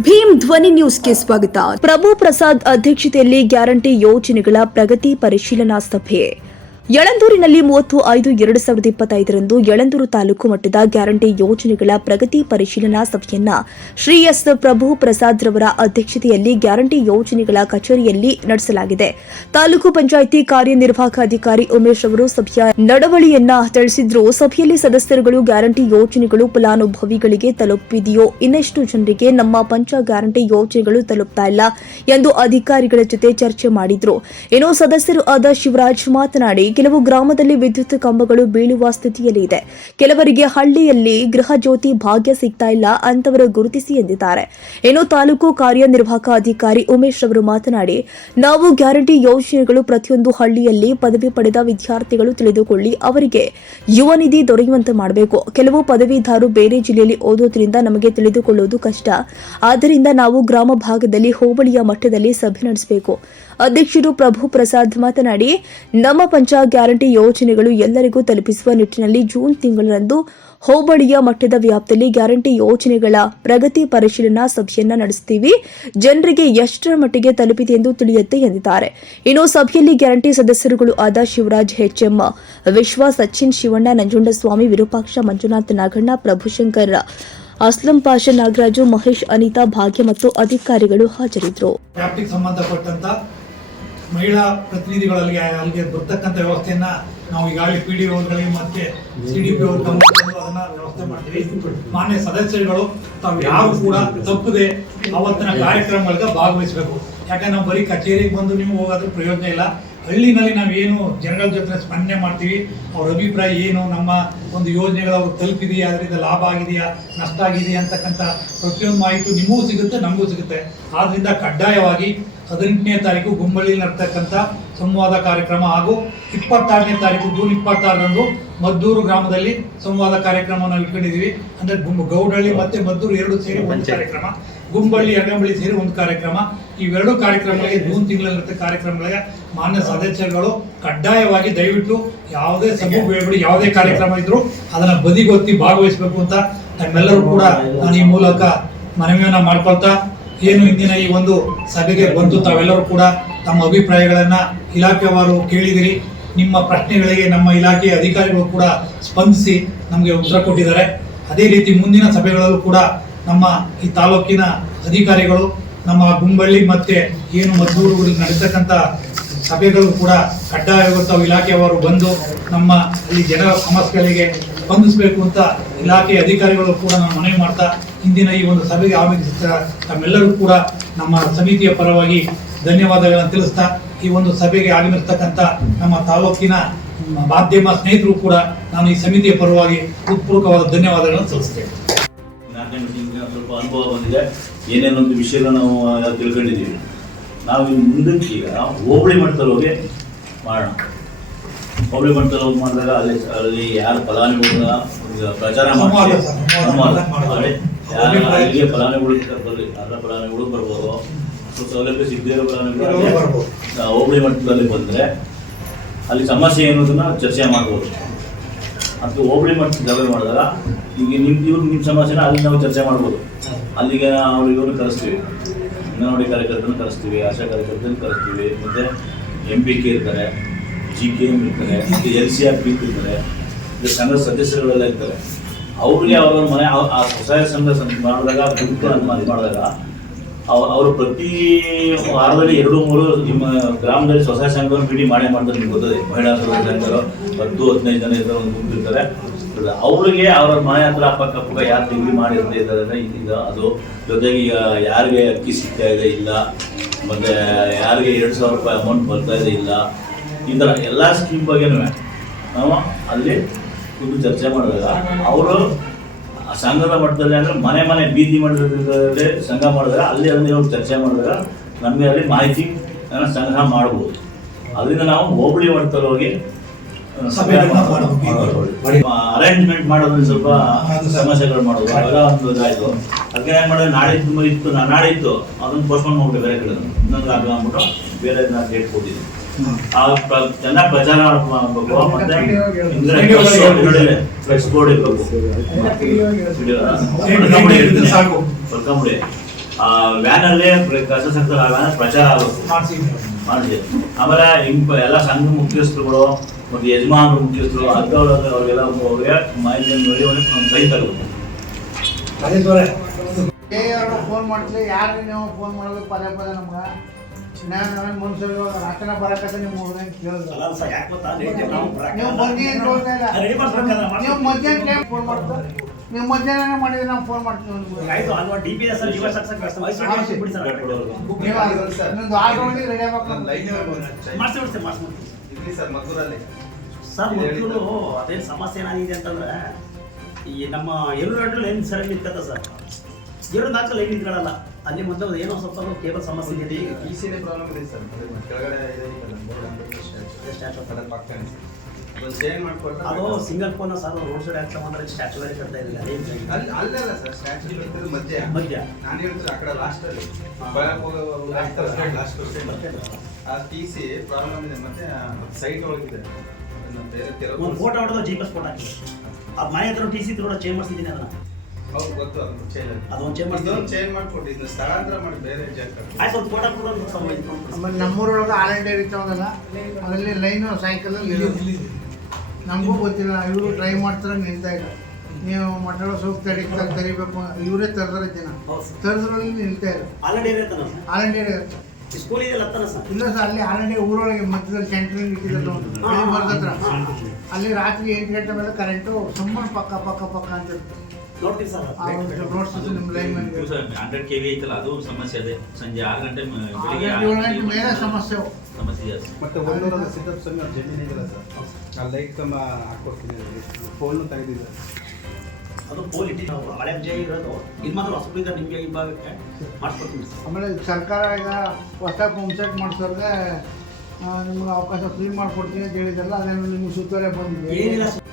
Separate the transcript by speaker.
Speaker 1: ಭೀಮ್ ಧ್ವನಿ ನ್ಯೂಸ್ಗೆ ಸ್ವಾಗತ. ಪ್ರಭು ಪ್ರಸಾದ್ ಅಧ್ಯಕ್ಷತೆಯಲ್ಲಿ ಗ್ಯಾರಂಟಿ ಯೋಜನೆಗಳ ಪ್ರಗತಿ ಪರಿಶೀಲನಾ ಸಭೆ. ಯಳಂದೂರಿನಲ್ಲಿ ಮೂವತ್ತು ಐದು, ಎರಡು ಸಾವಿರದ ಇಪ್ಪತ್ತೈದರಂದು ಯಳಂದೂರು ತಾಲೂಕು ಮಟ್ಟದ ಗ್ಯಾರಂಟಿ ಯೋಜನೆಗಳ ಪ್ರಗತಿ ಪರಿಶೀಲನಾ ಸಭೆಯನ್ನ ಶ್ರೀ ಎಸ್ ಪ್ರಭು ಪ್ರಸಾದ್ ರವರ ಅಧ್ಯಕ್ಷತೆಯಲ್ಲಿ ಗ್ಯಾರಂಟಿ ಯೋಜನೆಗಳ ಕಚೇರಿಯಲ್ಲಿ ನಡೆಸಲಾಗಿದೆ. ತಾಲೂಕು ಪಂಚಾಯಿತಿ ಕಾರ್ಯನಿರ್ವಾಹಕ ಅಧಿಕಾರಿ ಉಮೇಶ್ ಅವರು ಸಭೆಯ ನಡವಳಿಯನ್ನ ತಿಳಿಸಿದ್ರು. ಸಭೆಯಲ್ಲಿ ಸದಸ್ಯರುಗಳು ಗ್ಯಾರಂಟಿ ಯೋಜನೆಗಳು ಫಲಾನುಭವಿಗಳಿಗೆ ತಲುಪಿದೆಯೋ ಇನ್ನೆಷ್ಟು ಜನರಿಗೆ ನಮ್ಮ ಪಂಚ ಗ್ಯಾರಂಟಿ ಯೋಜನೆಗಳು ತಲುಪ್ತಾ ಇಲ್ಲ ಎಂದು ಅಧಿಕಾರಿಗಳ ಜೊತೆ ಚರ್ಚೆ ಮಾಡಿದ್ರು. ಇನ್ನು ಸದಸ್ಯರು ಆದ ಶಿವರಾಜ್ ಮಾತನಾಡಿ ಕೆಲವು ಗ್ರಾಮದಲ್ಲಿ ವಿದ್ಯುತ್ ಕಂಬಗಳು ಬೀಳುವ ಸ್ಥಿತಿಯಲ್ಲಿ ಇದೆ. ಕೆಲವರಿಗೆ ಹಳ್ಳಿಯಲ್ಲಿ ಗೃಹ ಜ್ಯೋತಿ ಭಾಗ್ಯ ಸಿಗ್ತಾ ಇಲ್ಲ ಅಂತವರು ಗುರುತಿಸಿ ಎಂದಿದ್ದಾರೆ. ಇನ್ನು ತಾಲೂಕು ಕಾರ್ಯನಿರ್ವಾಹಕ ಅಧಿಕಾರಿ ಉಮೇಶ್ ಅವರು ಮಾತನಾಡಿ, ನಾವು ಗ್ಯಾರಂಟಿ ಯೋಜನೆಗಳು ಪ್ರತಿಯೊಂದು ಹಳ್ಳಿಯಲ್ಲಿ ಪದವಿ ಪಡೆದ ವಿದ್ಯಾರ್ಥಿಗಳು ತಿಳಿದುಕೊಳ್ಳಿ, ಅವರಿಗೆ ಯುವ ನಿಧಿ ದೊರೆಯುವಂತೆ ಮಾಡಬೇಕು. ಕೆಲವು ಪದವೀಧರರು ಬೇರೆ ಜಿಲ್ಲೆಯಲ್ಲಿ ಓದೋದ್ರಿಂದ ನಮಗೆ ತಿಳಿದುಕೊಳ್ಳುವುದು ಕಷ್ಟ. ಆದ್ದರಿಂದ ನಾವು ಗ್ರಾಮ ಭಾಗದಲ್ಲಿ ಹೋಬಳಿಯ ಮಟ್ಟದಲ್ಲಿ ಸಭೆ ನಡೆಸಬೇಕು. ಅಧ್ಯಕ್ಷರು ಪ್ರಭು ಪ್ರಸಾದ್ ಮಾತನಾಡಿ, ನಮ್ಮ ಪಂಚ ಗ್ಯಾರಂಟಿ ಯೋಜನೆಗಳು ಎಲ್ಲರಿಗೂ ತಲುಪಿಸುವ ನಿಟ್ಟಿನಲ್ಲಿ ಜೂನ್ ತಿಂಗಳರಂದು ಹೋಬಳಿಯ ಮಟ್ಟದ ವ್ಯಾಪ್ತಿಯಲ್ಲಿ ಗ್ಯಾರಂಟಿ ಯೋಜನೆಗಳ ಪ್ರಗತಿ ಪರಿಶೀಲನಾ ಸಭೆಯನ್ನ ನಡೆಸುತ್ತೀವಿ. ಜನರಿಗೆ ಎಷ್ಟರ ಮಟ್ಟಿಗೆ ತಲುಪಿದೆ ಎಂದು ತಿಳಿಯುತ್ತೆ ಎಂದಿದ್ದಾರೆ. ಇನ್ನು ಸಭೆಯಲ್ಲಿ ಗ್ಯಾರಂಟಿ ಸದಸ್ಯರುಗಳು ಆದ ಶಿವರಾಜ್ ಎಚ್ಎಂ, ವಿಶ್ವ ಸಚಿನ್ ಶಿವಣ್ಣ, ನಂಜುಂಡಸ್ವಾಮಿ, ವಿರೂಪಾಕ್ಷ, ಮಂಜುನಾಥ್ ನಾಗಣ್ಣ, ಪ್ರಭುಶಂಕರ್, ಅಸ್ಲಂ ಪಾಷ ನಾಗರಾಜು, ಮಹೇಶ್, ಅನಿತಾ, ಭಾಗ್ಯ ಮತ್ತು ಅಧಿಕಾರಿಗಳು ಹಾಜರಿದ್ದರು.
Speaker 2: ಮಹಿಳಾ ಪ್ರತಿನಿಧಿಗಳಲ್ಲಿ ಅಲ್ಲಿಗೆ ಬರ್ತಕ್ಕಂಥ ವ್ಯವಸ್ಥೆಯನ್ನ ನಾವು ಈಗಾಗಲೇ ಪಿ ಡಿ ಮತ್ತೆ ಸಿ ಡಿ ಪಿ ಅದನ್ನ ವ್ಯವಸ್ಥೆ ಮಾಡ್ತೀವಿ. ಮಾನ್ಯ ಸದಸ್ಯರುಗಳು, ತಾವು ಯಾರು ಕೂಡ ತಪ್ಪದೆ ಅವತ್ತಿನ ಕಾರ್ಯಕ್ರಮಗಳಿಗೆ ಭಾಗವಹಿಸಬೇಕು. ಯಾಕಂದ್ರೆ ನಾವು ಬರೀ ಕಚೇರಿಗೆ ಬಂದು ನೀವು ಹೋಗೋದ್ರ ಪ್ರಯೋಜನ ಇಲ್ಲ. ಹಳ್ಳಿನಲ್ಲಿ ನಾವು ಏನು ಜನಗಳ ಜೊತೆ ಸ್ಪಂದನೆ ಮಾಡ್ತೀವಿ. ಅವ್ರ ಅಭಿಪ್ರಾಯ ಏನು, ನಮ್ಮ ಒಂದು ಯೋಜನೆಗಳು ಅವ್ರು ತಲುಪಿದೆಯಾ, ಅದರಿಂದ ಲಾಭ ಆಗಿದೆಯಾ, ನಷ್ಟ ಆಗಿದೆಯಾ ಅಂತಕ್ಕಂಥ ಪ್ರತಿಯೊಂದು ಮಾಹಿತಿ ನಿಮಗೂ ಸಿಗುತ್ತೆ, ನಮಗೂ ಸಿಗುತ್ತೆ. ಆದ್ದರಿಂದ ಕಡ್ಡಾಯವಾಗಿ ಹದಿನೆಂಟನೇ ತಾರೀಕು ಗುಂಬಳ್ಳಿ ನಡ್ತಕ್ಕಂಥ ಸಂವಾದ ಕಾರ್ಯಕ್ರಮ ಹಾಗೂ ಇಪ್ಪತ್ತಾರನೇ ತಾರೀಕು ಜೂನ್ ಇಪ್ಪತ್ತಾರರಂದು ಮದ್ದೂರು ಗ್ರಾಮದಲ್ಲಿ ಸಂವಾದ ಕಾರ್ಯಕ್ರಮವನ್ನು ಇಟ್ಕೊಂಡಿದ್ದೀವಿ ಅಂದರೆ ಗೌಡಳ್ಳಿ ಮತ್ತೆ ಮದ್ದೂರು ಎರಡು ಸೇರಿ ಒಂದು ಕಾರ್ಯಕ್ರಮ ಗುಂಬಳ್ಳಿ ಎರಗಂಬಳ್ಳಿ ಸೇರಿ ಒಂದು ಕಾರ್ಯಕ್ರಮ. ಇವೆರಡು ಕಾರ್ಯಕ್ರಮಗಳಿಗೆ ಜೂನ್ ತಿಂಗಳಲ್ಲಿ ಕಾರ್ಯಕ್ರಮಗಳಿಗೆ ಮಾನ್ಯ ಸದಸ್ಯರುಗಳು ಕಡ್ಡಾಯವಾಗಿ ದಯವಿಟ್ಟು ಯಾವುದೇ ಸಭೆ ಬೇಡಬೇಡಿ ಯಾವುದೇ ಕಾರ್ಯಕ್ರಮ ಇದ್ದರೂ ಅದನ್ನು ಬದಿಗೊತ್ತಿ ಭಾಗವಹಿಸಬೇಕು ಅಂತ ನಮ್ಮೆಲ್ಲರೂ ಕೂಡ ನಾನು ಈ ಮೂಲಕ ಮನವಿಯನ್ನು ಮಾಡ್ಕೊಳ್ತಾ ಏನು ಇಂದಿನ ಈ ಒಂದು ಸಭೆಗೆ ಬಂದು ತಾವೆಲ್ಲರೂ ಕೂಡ ತಮ್ಮ ಅಭಿಪ್ರಾಯಗಳನ್ನು ಇಲಾಖೆವಾರು ಕೇಳಿದಿರಿ. ನಿಮ್ಮ ಪ್ರಶ್ನೆಗಳಿಗೆ ನಮ್ಮ ಇಲಾಖೆಯ ಅಧಿಕಾರಿಗಳು ಕೂಡ ಸ್ಪಂದಿಸಿ ನಮಗೆ ಉತ್ತರ ಕೊಟ್ಟಿದ್ದಾರೆ. ಅದೇ ರೀತಿ ಮುಂದಿನ ಸಭೆಗಳಲ್ಲೂ ಕೂಡ ನಮ್ಮ ಈ ತಾಲೂಕಿನ ಅಧಿಕಾರಿಗಳು, ನಮ್ಮ ಗುಂಬಳ್ಳಿ ಮತ್ತೆ ಏನು ಮದ್ದೂರು ನಡೆತಕ್ಕಂಥ ಸಭೆಗಳು ಕೂಡ ಕಡ್ಡಾಯವಾಗಿ ಇಲಾಖೆಯವರು ಬಂದು ನಮ್ಮ ಈ ಜನರ ಸಮಸ್ಯೆಗಳಿಗೆ ಸ್ಪಂದಿಸಬೇಕು ಅಂತ ಇಲಾಖೆ ಅಧಿಕಾರಿಗಳು ಕೂಡ ನಾನು ಮನವಿ ಮಾಡ್ತಾ ಇಂದಿನ ಈ ಒಂದು ಸಭೆಗೆ ಆಗಮಿಸಿದ ತಮ್ಮೆಲ್ಲರೂ ಕೂಡ ನಮ್ಮ ಸಮಿತಿಯ ಪರವಾಗಿ ಧನ್ಯವಾದಗಳನ್ನು ತಿಳಿಸ್ತಾ ಈ ಒಂದು ಸಭೆಗೆ ಆಗಮಿಸ್ತಕ್ಕಂಥ ನಮ್ಮ ತಾಲೂಕಿನ ಮಾಧ್ಯಮ ಸ್ನೇಹಿತರು ಕೂಡ ನಾನು ಈ ಸಮಿತಿಯ ಪರವಾಗಿ ಹೃತ್ಪೂರ್ವಕವಾದ ಧನ್ಯವಾದಗಳನ್ನು ತಿಳಿಸ್ತೇನೆ.
Speaker 3: ಸ್ವಲ್ಪ ಅನುಭವ ಬಂದಿದೆ. ಏನೇನೊಂದು ವಿಷಯನ ನಾವು ತಿಳ್ಕೊಂಡಿದ್ದೀವಿ. ನಾವು ಮುಂದಕ್ಕೆ ಈಗ ಹೋಬಳಿ ಮಟ್ಟದಲ್ಲಿ ಹೋಗಿ ಮಾಡೋಣ. ಹೋಬಳಿ ಮಟ್ಟದಲ್ಲಿ ಹೋಗಿ ಮಾಡಿದಾಗ ಅಲ್ಲಿ ಅಲ್ಲಿ ಯಾರು ಫಲಾನುಭವಿಗಳ ಪ್ರಚಾರ ಮಾಡಿ ಯಾರು ಅಲ್ಲಿಗೆ ಫಲಾನುಭವಿಗಳು ಬರಲಿ ಅದರ ಫಲಾನುಭವಿಗಳು ಬರ್ಬೋದು ಸೌಲಭ್ಯ ಸಿಗದಿರೋ ಫಲಾನುಭವಿಗಳು ಹೋಬಳಿ ಮಟ್ಟದಲ್ಲಿ ಬಂದರೆ ಅಲ್ಲಿ ಸಮಸ್ಯೆ ಏನೋದನ್ನ ಚರ್ಚೆ ಮಾಡ್ಬೋದು. ಅದು ಹೋಬಳಿ ಮಟ್ಟದ ಸಭೆ ಮಾಡಿದಾಗ ಈಗ ನಿಮ್ಮ ಇವ್ರು ನಿಮ್ಮ ಸಮಸ್ಯೆನ ಅಲ್ಲಿ ನಾವು ಚರ್ಚೆ ಮಾಡ್ಬೋದು. ಅಲ್ಲಿಗೆ ನಾವು ಇವ್ರನ್ನ ಕರೆಸ್ತೀವಿ. ಅಂಗನವಾಡಿ ಕಾರ್ಯಕರ್ತರನ್ನ ಕರೆಸ್ತೀವಿ ಆಶಾ ಕಾರ್ಯಕರ್ತರನ್ನು ಕರೆಸ್ತೀವಿ ಮತ್ತು ಎಂ ಪಿ ಕೆ ಇರ್ತಾರೆ. ಜಿ ಕೆ ಎಂ ಇರ್ತಾರೆ ಮತ್ತು ಎಲ್ ಸಿ ಆರ್ ಪಿ ಇರ್ತಾರೆ ಇದು ಸಂಘದ ಸದಸ್ಯರುಗಳೆಲ್ಲ ಇರ್ತಾರೆ. ಅವ್ರಿಗೆ ಅವರ ಮನೆ, ಆ- ಸ್ವಸಹಾಯ ಸಂಘ ಮಾಡಿದಾಗ ಅನುಮಾನ ಮಾಡಿದಾಗ ಅವ್- ಅವರು ಪ್ರತಿ ವಾರದಲ್ಲಿ ಎರಡು, ಮೂರು ನಿಮ್ಮ ಗ್ರಾಮದಲ್ಲಿ ಸ್ವಸಹಾಯ ಸಂಘವನ್ನು ಭೇಟಿ ಮಾಡೇ ಮಾಡ್ತಾರೆ, ನಿಮ್ಗೆ ಗೊತ್ತದೆ. ಮಹಿಳಾ ಸಂಘರು ಹತ್ತು, ಹದಿನೈದು ಜನ ಇದ್ದಾರೆ ಒಂದು ಗುಂಪು ಇರ್ತಾರೆ. ಅವ್ರಿಗೆ ಅವರ ಮನೆ ಹತ್ರ ಅಕ್ಕಪಕ್ಕ ಪಕ್ಕ ಯಾರು ಡಿಗ್ರಿ ಮಾಡಿರ್ತಾ ಇದ್ದಾರೆ ಈಗ ಅದು. ಜೊತೆಗೆ ಈಗ ಯಾರಿಗೆ ಅಕ್ಕಿ ಸಿಗ್ತಾ ಇದೆ ಇಲ್ಲ, ಮತ್ತೆ ಯಾರಿಗೆ ಎರಡು ಸಾವಿರ ರೂಪಾಯಿ ಅಮೌಂಟ್ ಬರ್ತಾ ಇದೆ ಇಲ್ಲ ಈ ಥರ ಎಲ್ಲ ಸ್ಕೀಮ್ ಬಗ್ಗೆನೂ ನಾವು ಅಲ್ಲಿ ಕೂತು ಚರ್ಚೆ ಮಾಡಿದಾಗ ಅವರು ಸಂಘದ ಮಟ್ಟದಲ್ಲಿ ಅಂದರೆ ಮನೆ ಮನೆ ಬೀದಿ ಮಟ್ಟದಲ್ಲಿ ಸಂಘ ಮಾಡಿದಾಗ ಅಲ್ಲಿ ಅಲ್ಲಿ ಹೋಗಿ ಚರ್ಚೆ ಮಾಡಿದಾಗ ನಮಗೆ ಅಲ್ಲಿ ಮಾಹಿತಿ ಸಂಗ್ರಹ ಮಾಡ್ಬೋದು. ಅದರಿಂದ ನಾವು ಹೋಬಳಿ ಮಟ್ಟದಲ್ಲಿ ಹೋಗಿ. ಅರೇಂಜ್ಮೆಂಟ್ ಮಾಡೋದ್ರಲ್ಲಿ ಸ್ವಲ್ಪ ಸಮಸ್ಯೆಗಳು ಮಾಡೋದು ಅವೆಲ್ಲ ಒಂದು ಇದಾಯ್ತು. ಅದಕ್ಕೆ ಏನು ಮಾಡಿದ್ರೆ ನಾಡಿದ್ದು ತುಂಬ ಇತ್ತು ನಾ- ಇತ್ತು. ಅದನ್ನ ಪೋಸ್ಟ್ಪೋನ್ ಮಾಡ್ಬಿಟ್ಟು ಬೇರೆ ಕಡೆ ಇನ್ನೊಂದು ಆಗ್ಲ ಅಂದ್ಬಿಟ್ಟು ಬೇರೆ ಡೇಟ್ ಕೊಟ್ಟಿದ್ವಿ ಚೆನ್ನಾಗಿ ಪ್ರಚಾರ ಮಾಡ್ಬೇಕು ಮತ್ತೆ ಫ್ಲೆಕ್ಸ್ ಬೋರ್ಡ್ ಇರ್ಬೇಕು. ಬರ್ಕೊಂಬಿಡಿ ಆ ವ್ಯಾನ್ ಅಲ್ಲೇ ಸಕ್ತ ವ್ಯಾನ್ ಪ್ರಚಾರ ಆಗಬೇಕು
Speaker 2: ಮಾಡಿಸಿ.
Speaker 3: ಮಾಡಿದೆ ಆಮೇಲೆ ಇಂಪ ಎಲ್ಲ ಸಂಘ ಮುಖ್ಯಸ್ಥರುಗಳು ಮತ್ತು ಯಜಮಾನರು ಮುಖ್ಯಸ್ಥರು ಅಂಥವ್ರು ಅವ್ರಿಗೆಲ್ಲ ಅವ್ರಿಗೆ ಮಾಹಿತಿಯನ್ನು ನೋಡಿ ಅವ್ರಿಗೆ
Speaker 2: ರಾಜೇಶ್ ಅವರೇ.
Speaker 4: ಯಾರು ಫೋನ್ ಮಾಡ್ತೀವಿ ಯಾರು ನೀವು ಫೋನ್ ಮಾಡೋದು ಪದೇ ಪದೇ ನಮ್ಗೆ? ನಾನು ಮನುಷ್ಯರು ಬರಕತ್ತೆ ನಿಮ್ಮ ಹುಡುಗನ ಕೇಳಿದ್ರು. ನೀವು ನೀವು ಮಧ್ಯಾಹ್ನ ಟೈಮ್ ಫೋನ್ ಮಾಡ್ತಾರೆ? ನೀವು ಮಧ್ಯಾಹ್ನ ಮಾಡಿದ್ರೆ ನಾವು ಫೋನ್ ಮಾಡ್ತೀವಿ ನಿಮ್ಗೆ.
Speaker 1: ಆಯ್ತು ಅಲ್ವಾ? ಡಿ ಪಿ ಎಸ್ ಯುವ ಸಕ್ಸಸ್
Speaker 4: ಮಾಡ್ಸಿ.
Speaker 1: ಬಿಡಿ ಸರ್.
Speaker 4: ರೆಡಿ ಆಗ್ಬೇಕು
Speaker 5: ಸರ್ ಮದ್ದೂರಲ್ಲಿ
Speaker 1: ಸರ್ ಮಕ್ಕಳು ಅದೇನು ಸಮಸ್ಯೆ ಏನಾಗಿದೆ ಅಂತಂದ್ರೆ ಈ ನಮ್ಮ ಎರಡು ಏನು ಲೈನ್ ಸರಿ ನಿಂತ ಸರ್. ಎರಡು ನಾಲ್ಕು ಲೈನ್ ನಿಂತ್ಕೊಳ್ಳಲ್ಲ ಅಲ್ಲಿ ಮೊದಲು ಏನೋ ಸ್ವಲ್ಪ ಕೇಬಲ್ ಸಮಸ್ಯೆ ಇದೆ.
Speaker 5: ಈ ಸಿನೇ ಪ್ರಾಬ್ಲಮ್ ಇದೆ ಸರ್. ಕೆಳಗಡೆ ಇದೆ ಸ್ಟ್ಯಾಚು ಚೇಂಜ್ ಮಾಡ್ಕೊಟ್ರೆ
Speaker 1: ಅದು single phone sir road side ಹಾಕ್ತಾ ಅಂದ್ರೆ ಸ್ಟ್ಯಾಚುವರಿ ಕಟ್ತಾ ಇಲ್ಲ
Speaker 5: ಅಲ್ಲಲ್ಲ ಸರ್ ಸ್ಟ್ಯಾಚು ಇರ್ತದೆ ಮಧ್ಯ.
Speaker 1: ಮಧ್ಯ.
Speaker 5: ನಾನು ಹೇಳ್ತೀನಿ ಆ ಕಡೆ ಲಾಸ್ಟ್ ಅಲ್ಲಿ. ಲಾಸ್ಟ್ ಆ ಟಿ ಸಿ ಪ್ರಾಬ್ಲಮ್ ಇದೆ ಮತ್ತೆ ಸೈಟ್ ಒಳಗಿದೆ. ಬೇರೆ
Speaker 1: ಒಂದು ಫೋಟೋ ಹೊಡೆದು ಜಿ ಪಸ್ ಫೋಟೋ ಹಾಕಿ ಆ ಮನೆ ಹತ್ರ ಟಿ ಸಿ ಕೂಡ ಚೇಂಜ್ ಮಾಡಿಸಿದ್ದೀನಿ ಅದನ್ನ.
Speaker 5: ಗೊತ್ತು ಅದು
Speaker 1: ಅದೊಂದು.
Speaker 5: ಇದೊಂದು ಚೇಂಜ್ ಸ್ಥಳಾಂತರ ಮಾಡಿ ಬೇರೆ
Speaker 1: ಆಯ್ತು ಫೋಟೋ.
Speaker 4: ಆಮೇಲೆ ನಮ್ಮೂರೊಳಗೆ ಆಲ್ ಇಂಡಿಯಾ ಇರ್ತಾವಲ್ಲ ಅದರಲ್ಲಿ ಲೈನು ಸೈಕಲಲ್ಲಿ ಇರೋದು. ನಮಗೂ ಗೊತ್ತಿಲ್ಲ ಇವರು ಟ್ರೈ ಮಾಡ್ತಾರೆ ನಿಲ್ತಾ ಇಲ್ಲ. ನೀವು ಮಠದ ಸೂಕ್ತ ತಡಿತಾರೆ ತರಿಬೇಕು ಇವರೇ ತರ್ತಾರೆ ಜನ. ತರದ್ರಲ್ಲಿ ನಿಲ್ತಾ ಇಲ್ಲ.
Speaker 1: All India sir?
Speaker 4: All India
Speaker 1: school ಇದೆಯಲ್ಲ ಸರ್?
Speaker 4: ಇಲ್ಲ ಸರ್ ಅಲ್ಲಿ ಆಲ್ರೆಡಿ ಊರೊಳಗೆ ಮಧ್ಯದಲ್ಲಿ ಸೆಂಟ್ರಲ್ ಒಂದು ಅಲ್ಲಿ ರಾತ್ರಿ ಎಂಟು ಗಂಟೆ ಮೇಲೆ ಕರೆಂಟು ಸುಮ್ಮನೆ ಪಕ್ಕ ಪಕ್ಕ ಪಕ್ಕ ಅಂತ ಇರುತ್ತೆ.
Speaker 1: ಸರ್
Speaker 4: ಆ ನಿಮ್ಮ ಲೈನ್ ಮೇಲೆ
Speaker 6: ಹಂಡ್ರೆಡ್ ಕೆ ವಿ ಐತಲ್ಲ ಅದು ಸಮಸ್ಯೆ ಅದೇ. ಸಂಜೆ ಆರು ಗಂಟೆ ಬೆಳಿಗ್ಗೆ
Speaker 4: ಗಂಟೆ,
Speaker 6: ಆರು
Speaker 4: ಗಂಟೆ
Speaker 6: ಗಂಟೆ
Speaker 4: ಮೇಲೆ ಸಮಸ್ಯೆ. ಅವು.
Speaker 6: ಸಮಸ್ಯೆ ಜಾಸ್ತಿ
Speaker 5: ಮತ್ತೆ ಒಂದೂರ ಸಿದ್ದಪ್ಪ ಸ್ವಾಮಿ ಅವ್ರ ಜಮೀನು ಇದೆಯಲ್ಲ ಸರ್? ಆ ಲೈಟ್ ಕಂಬ ಹಾಕೊಡ್ತೀನಿ ಫೋನ್ ತೆಗೆದಿದ್ದಾರೆ
Speaker 1: ಅದು ಪೋಲ್ ನಾವು ಹಳೆ ಜೈ ಇರೋದು ಇದು ಮಾತ್ರ ಹೊಸಬರಿಂದ ನಿಮಗೆ ಮಾಡಿಸ್ಕೊಡ್ತೀನಿ. ಸರ್
Speaker 4: ಆಮೇಲೆ ಸರ್ಕಾರ ಈಗ ಹೊಸ ಪಂಪ್ ಸೆಟ್ ಮಾಡಿಸೋರ್ಗೆ ನಿಮ್ಗೆ ಅವಕಾಶ ಫ್ರೀ ಮಾಡ್ಕೊಡ್ತೀನಿ ಅಂತ ಹೇಳಿದ್ರಲ್ಲ ಅದೇನು ನಿಮ್ಗೆ ಸುತ್ತೋರೆ ಬಂದಿದೆ?
Speaker 1: ಏನಿಲ್ಲ ಸರ್